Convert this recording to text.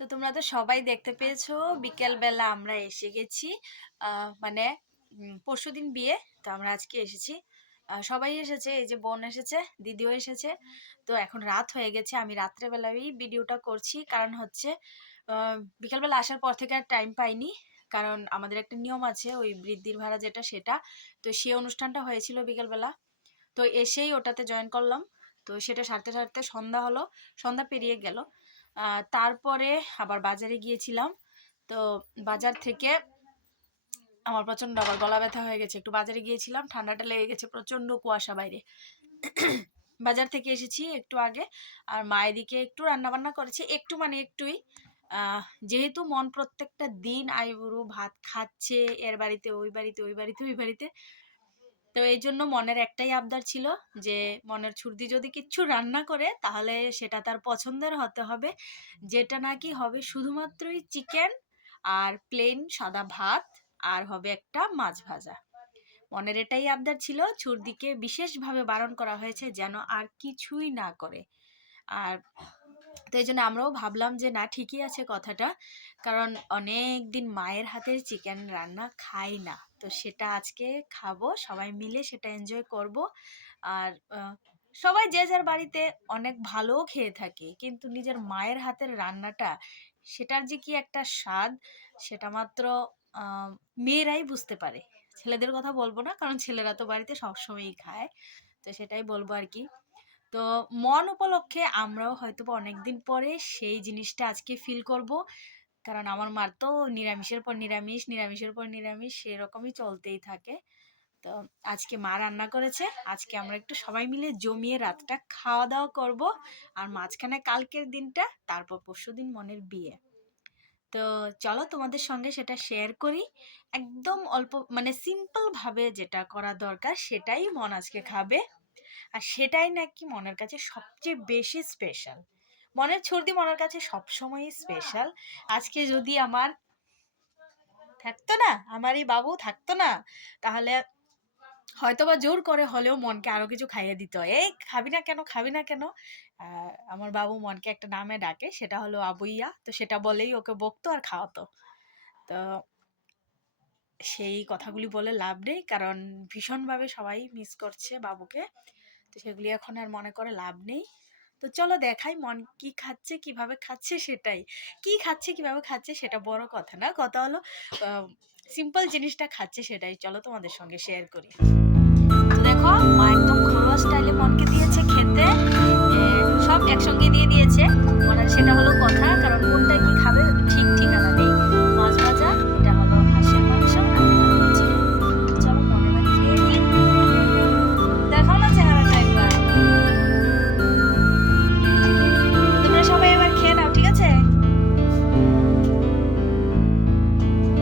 তো তোমরা তো সবাই দেখতে পেয়েছ, বিকেলবেলা আমরা এসে গেছি মানে পরশুদিন বিয়ে, তো আমরা আজকে এসেছি। সবাই এসেছে, এই যে বোন এসেছে, দিদিও এসেছে। তো এখন রাত হয়ে গেছে, আমি রাত্রেবেলাই ভিডিওটা করছি, কারণ হচ্ছে বিকেলবেলা আসার পর থেকে আর টাইম পাইনি, কারণ আমাদের একটা নিয়ম আছে, ওই বৃদ্ধির ভাড়া যেটা সেটা। তো সেই অনুষ্ঠানটা হয়েছিল বিকেলবেলা। তো এসেই ওটাতে জয়েন করলাম। তো সেটা সারতে সারতে সন্ধ্যা হলো, সন্ধ্যা পেরিয়ে গেল। তারপরে আবার বাজারে গিয়েছিলাম। তো বাজার থেকে আমার প্রচণ্ড আবার গলা ব্যথা হয়ে গেছে। একটু বাজারে গিয়েছিলাম, ঠান্ডাটা লেগে গেছে প্রচণ্ড কুয়াশা বাইরে। বাজার থেকে এসেছি একটু আগে, আর মায়ের দিকে একটু রান্না বান্না করেছে, একটু মানে একটুই। যেহেতু মন প্রত্যেকটা দিন আইবুড়ো ভাত খাচ্ছে, এর বাড়িতে, ওই বাড়িতে ওই বাড়িতে ওই বাড়িতে তো এই জন্য মনের একটাই আবদার ছিল যে, মনের ছুর্দি যদি কিচ্ছু রান্না করে, তাহলে সেটা তার পছন্দের হতে হবে। যেটা নাকি হবে শুধুমাত্রই চিকেন আর প্লেন সাদা ভাত আর হবে একটা মাছ ভাজা। মনের এটাই আবদার ছিল ছুর্দিকে বিশেষভাবে বারণ করা হয়েছে যেন আর কিছুই না করে। আর তো এই জন্য আমরাও ভাবলাম যে, না, ঠিকই আছে কথাটা। কারণ অনেক দিন মায়ের হাতের চিকেন রান্না খাই না। তো সেটা আজকে খাব, সবাই মিলে সেটা এনজয় করব। আর সবাই যে যার বাড়িতে অনেক ভালোও খেয়ে থাকে, কিন্তু নিজের মায়ের হাতের রান্নাটা, সেটার যে কি একটা স্বাদ, সেটা মাত্র মেয়েরাই বুঝতে পারে। ছেলেদের কথা বলব না, কারণ ছেলেরা তো বাড়িতে সবসময়ই খায়, তো সেটাই বলব আর কি। তো মন উপলক্ষে আমরাও হয়তো অনেকদিন পরে সেই জিনিসটা আজকে ফিল করব। কারণ আমার মার তো নিরামিষের পর নিরামিষ, নিরামিষের পর নিরামিষ, সেরকমই চলতেই থাকে। তো আজকে মা রান্না করেছে, আজকে আমরা একটু সবাই মিলে জমিয়ে রাতটা খাওয়া দাওয়া করব আর মাঝখানে কালকের দিনটা, তারপর পরশু দিন মনের বিয়ে। তো চলো তোমাদের সঙ্গে সেটা শেয়ার করি। একদম অল্প মানে সিম্পল ভাবে যেটা করা দরকার সেটাই মন আজকে খাবে। আর সেটাই নাকি মনের কাছে সবচেয়ে বেশি স্পেশাল মনের ছর্দি মনের কাছে সবসময়ই স্পেশাল আজকে যদি আমার থাকতো না, আমার এই বাবু থাকতো না, তাহলে হয়তো বা জোর করে হলেও মনকে আরও কিছু খাইয়ে দিত। এই খাবি না কেন, খাবি না কেন? আমার বাবু মনকে একটা নামে ডাকে, সেটা হলো আবুইয়া। তো সেটা বলেই ওকে বকতো আর খাওয়াতো। তো সেই কথাগুলি বলে লাভ নেই, কারণ ভীষণভাবে সবাই মিস করছে বাবুকে। তো সেগুলি এখন আর মনে করে লাভ নেই। তো চলো দেখাই মন কি খাচ্ছে, কীভাবে খাচ্ছে সেটাই। কি খাচ্ছে, কীভাবে খাচ্ছে সেটা বড় কথা না। কথা হলো সিম্পল জিনিসটা খাচ্ছে সেটাই। চলো তোমাদের সঙ্গে শেয়ার করি। দেখো, মা একদম ঘরোয়া স্টাইলে মনকে দিয়েছে খেতে। সব একসঙ্গে দিয়ে দিয়েছে। সেটা হলো কথা।